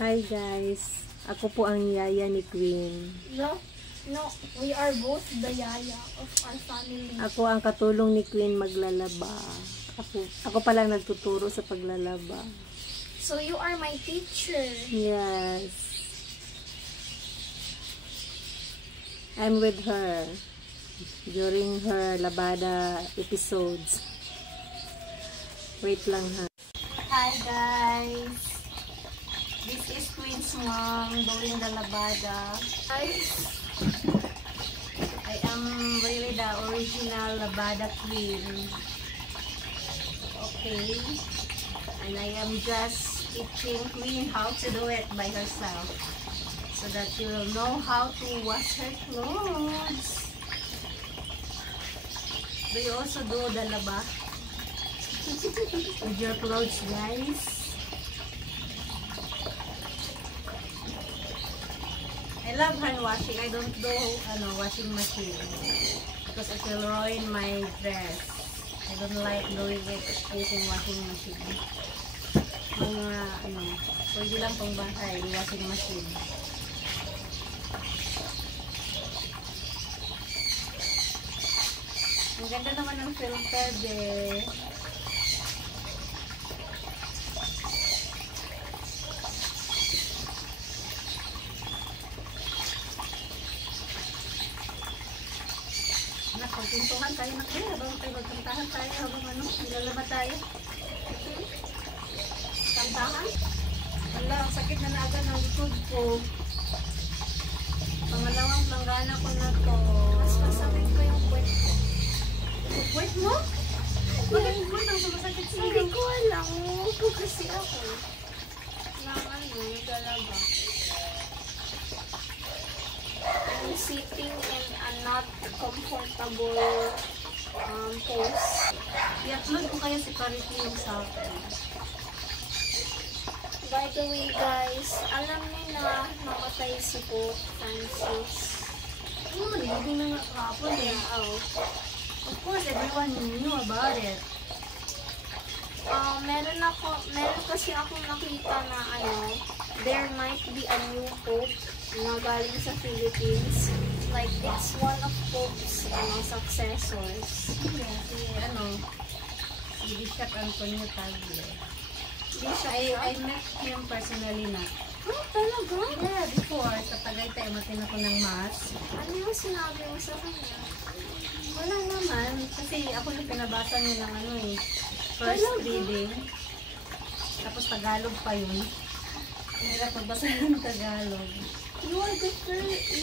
Hi guys, ako po ang yaya ni Queen. No, we are both the yaya of our family. Ako ang katulong ni Queen maglalaba. Ako pa lang nagtuturo sa paglalaba. So you are my teacher. Yes. I'm with her during her labada episodes. Wait lang ha. Hi guys. This is Queen's mom doing the labada. Guys, I am really the original labada queen. Okay. And I am just teaching Queen how to do it by herself. So that she will know how to wash her clothes. Do you also do the laba? With your clothes, guys? I love hand washing. I don't do washing machine because it will ruin my dress. I don't like doing it using washing machine. Mga pwede lang pang bahay, washing machine. Ang ganda naman ng filter eh. Pagpintuhan tayo na kaya habang tayo magkantahan tayo habang nilalaba tayo. Kantahan? Wala, ang sakit na agad ng likod ko. Pangalawang langgana ko na to. mas masakit ko yung puwet ko. Puwet mo? Bakit mo nang sumasakit sa'yo? Hindi ko alam. Upo kasi ako. Galaba. I'm sitting in a not comfortable pose. I-upload ko kayo si Caritin sa akin. By the way guys, alam niyo na namatay si Pope Francis. Nilibing na nga kahapon eh. Oh. Of course, everyone knew about it. Meron kasi akong nakita na there might be a new Pope na galing sa Philippines. Like, it's one of Pope's successors. Yeah, si Bishop Antonio Tagle. Bishop I met him personally na. Oh, talaga? Yeah, before, sa Tagaytay, umatin ako ng mass. Ano yung sinabi mo sa kanya? Wala naman, kasi ako yung pinabasa niya ng first reading. Tapos Tagalog pa yun. Hirap magbasa ng Tagalog. You are the first.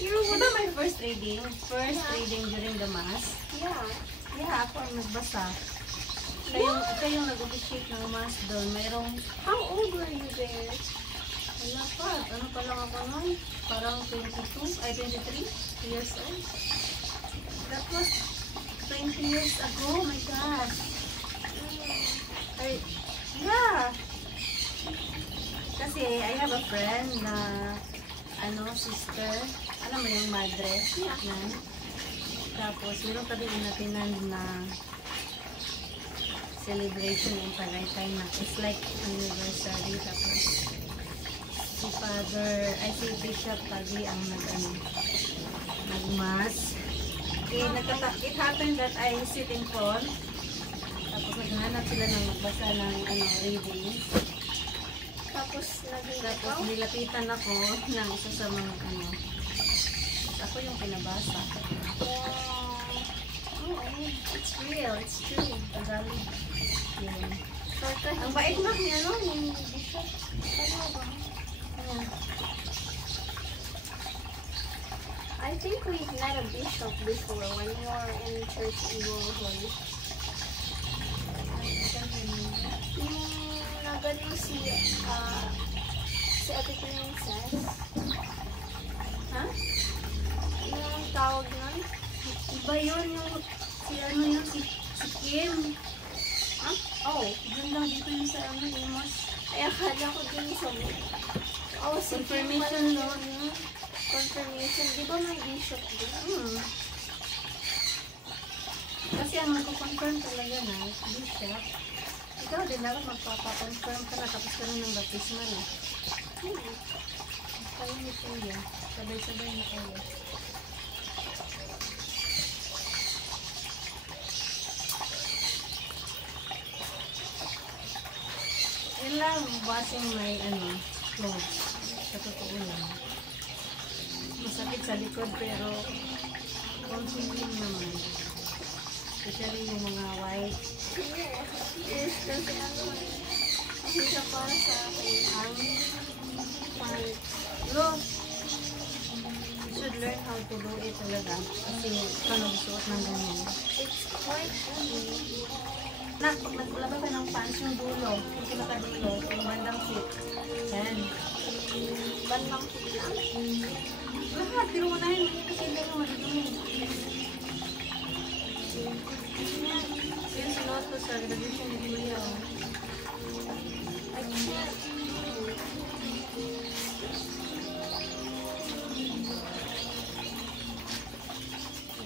You're Diba my first reading? First reading during the mass? Yeah. Yeah, ako ang nagbasa. Ikaw yung nag-officiate ng mass doon. Mayroong, How old were you there? wala pa. Ano pa lang ako nun? Parang 23 years old. That was 20 years ago. Oh my gosh. Yeah. Kasi I have a friend na sister. Alam mo yung madre? Yeah. Yan. Tapos, meron kami inatinan na celebration yung Tagaytay na it's like anniversary. Tapos, si Bishop Tagi ang nag-mass. It happened that I sit in front. Tapos, naghanap sila ng magbasa ng reading. Tapos nilapitan ako ng isa sa mga ako yung pinabasa. Wow. Oh, it's real, it's true. Tagalog. Yun. Ang Ang bait mo niya, yung bishop. Ano ba? Yeah. I think we met a bishop before when you were in church in Bohol. Yung nagano si Ate Princess. Ha? Yung tawag nun? Iba yun si Kim. Ha? Oh. Diyan lang dito yung sa Amos. Ay, akala ko dun sa si Confirmation Kim noon. Confirmation. Di ba may bishop dun? Kasi ang magko-confirm talaga na bishop. Ikaw din dapat magpapa-confirm ka na tapos ka na ng baptismal. Kaya ni Kuya. Sabay-sabay ni Kuya. Ilang washing my clothes. Sa totoo lang. Masakit sa likod pero convenient naman. Especially yung mga white. Yes, kasi ang isa para sa akin ang pants. Look, you should learn how to do it talaga. Kasi paano gusto ng ganyan. It's quite easy. Na, pag naglaba ka ng pants yung dulo, yung pinakadulo, yung bandang fit. Yan. Bandang pula. Lahat, pero mo na yun. Kasi hindi mo madudumi. Yan. Yung sinuot ko sa graduation ni Kuya. I can't.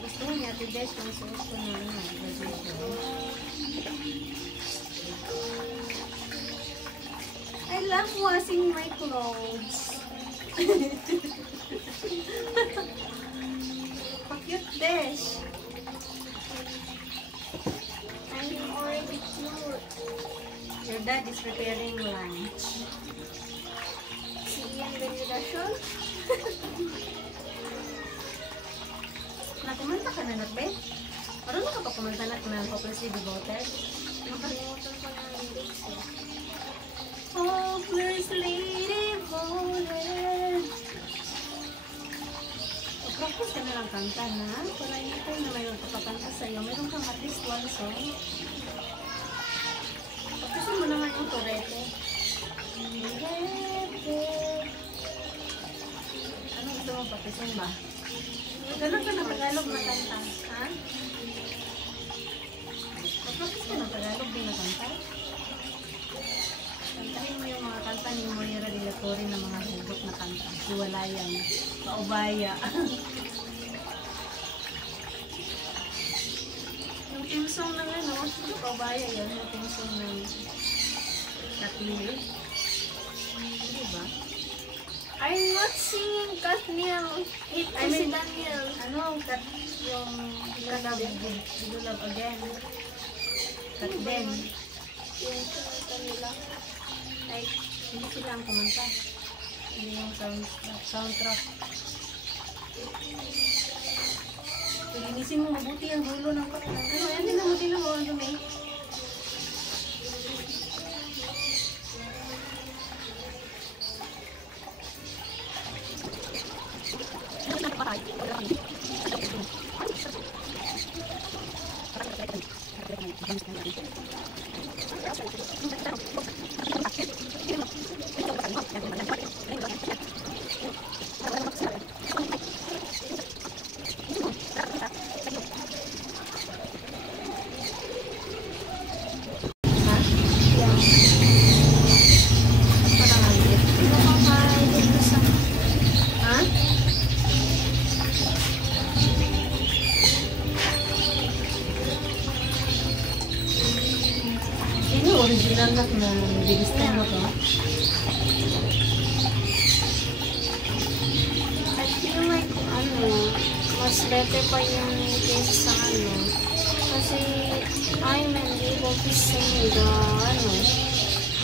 Gusto mo niya, tides yung suot ko na graduation. I love washing my clothes. Cute dish. I'm already cute. Your dad is preparing lunch. Si Ian Benedasyon. Nakumanta ka na, Nakbe? Marunong ka pa kumanta na hopelessly devoted? Nakalimutan ko na ang lyrics eh. Hopelessly devoted. Practice ka na lang kanta na. Para ito na mayroon kapakanta sa'yo. Mayroon kang at least one song. Pagkasin mo naman yung torete. Ano gusto mo pakisin ba? Ganun ka ng Tagalog na kanta. Ha? Practice ka ng Tagalog din na kanta. Kantahin mo yung mga kanta ni Moira de la Torre na mga hugot na kanta. Hiwalayan. Paubaya. Yung team song ng paubaya yan. Yung team song ng Katniel. Diba? I'm not singing Katniel. I mean, si Daniel. yung You Love Again. Katden. Yung kumanta nila. Like, hindi sila ang kumanta. Hindi yung soundtrack. Linisin mo mabuti ang dulo ng ano, yan din ang dilo mo, ang dumi. Original na bigistan mo to. I feel like, mas better pa yung kesa sa kasi I'm unable to sing the,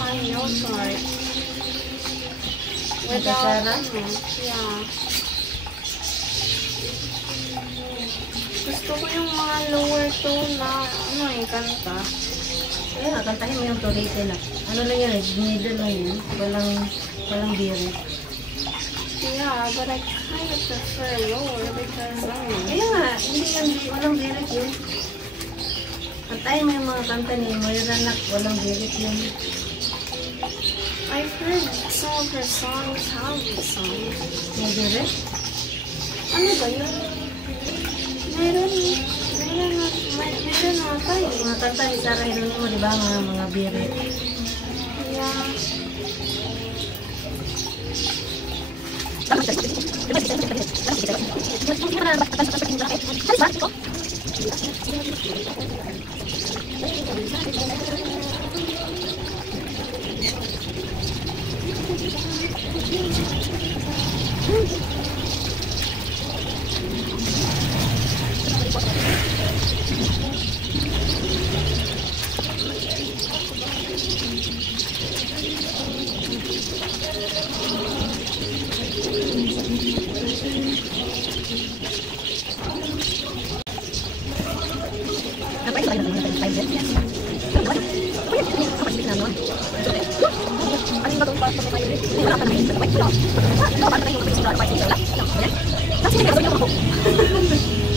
high note part. Without, yeah. Gusto ko yung mga lower tone na, kanta. Kaya kantahin mo yung torete na. Ano lang yan, middle lang yun. Walang birit. Yeah, but I kind of prefer lower because, Kaya nga, hindi yan, walang birit yun. Kantahin mo yung mga kanta ni Moira Nak, walang birit yun. I've heard some of her songs have this song. May birit? Ano ba yun? Meron na tayo. Mga kanta ni Sarah Geronimo, di ba? Mga birit. Yeah.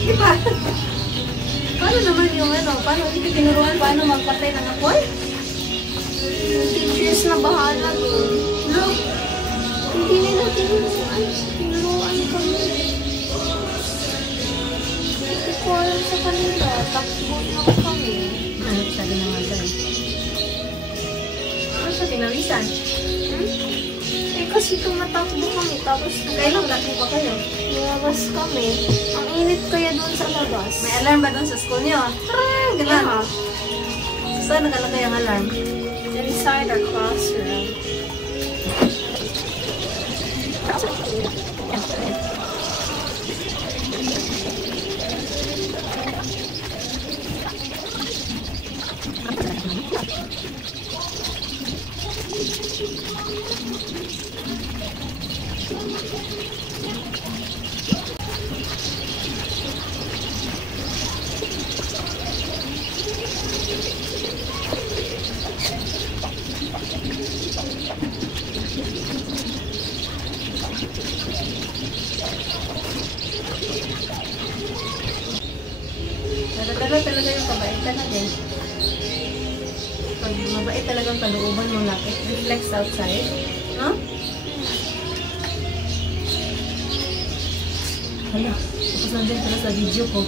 Diba? Paano naman yung ano? Paano hindi tinuruan paano magpatay ng apoy? Yung teachers na bahala doon. Look! Hindi nila tinuruan. Tinuruan kami. Hindi ko alam sa kanila. Takbo lang kami. Ano sabi naman sa'yo? Ano siya tinawisan? Eh kasi tumatakbo kami. Tapos Kailan natin pa kayo? lumabas kami. Ang init kaya doon sa labas. May alarm ba doon sa school niyo? Tara! Ganun. Yeah. Saan nakalagay ang alarm? Inside our classroom. Dala talaga yung kabaitan natin. Pag mabait talagang kalooban mo na, it reflects outside. No? Hala, tapos nandun pala sa video ko.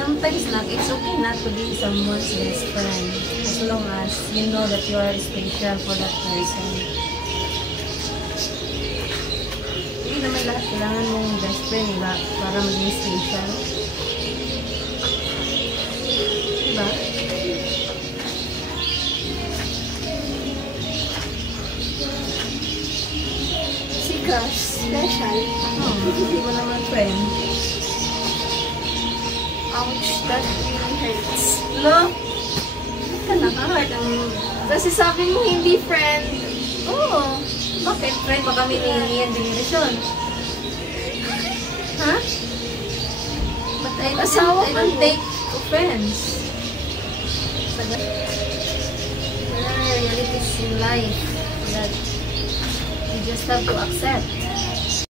Sometimes it's okay not to be someone's best friend as long as you know that you are special for that person. Hindi naman lahat kailangan mong best friend, diba? Para maging special. Diba? Si Crush, special. Hindi mo naman friend. Ouch, that really hurts. No? Ka nakahard ang... Kasi sabi mo hindi friend. Oo. Bakit? Friend pa kami ni Ian Generation. Ha? But I don't take offense. There are realities in life that you just have to accept.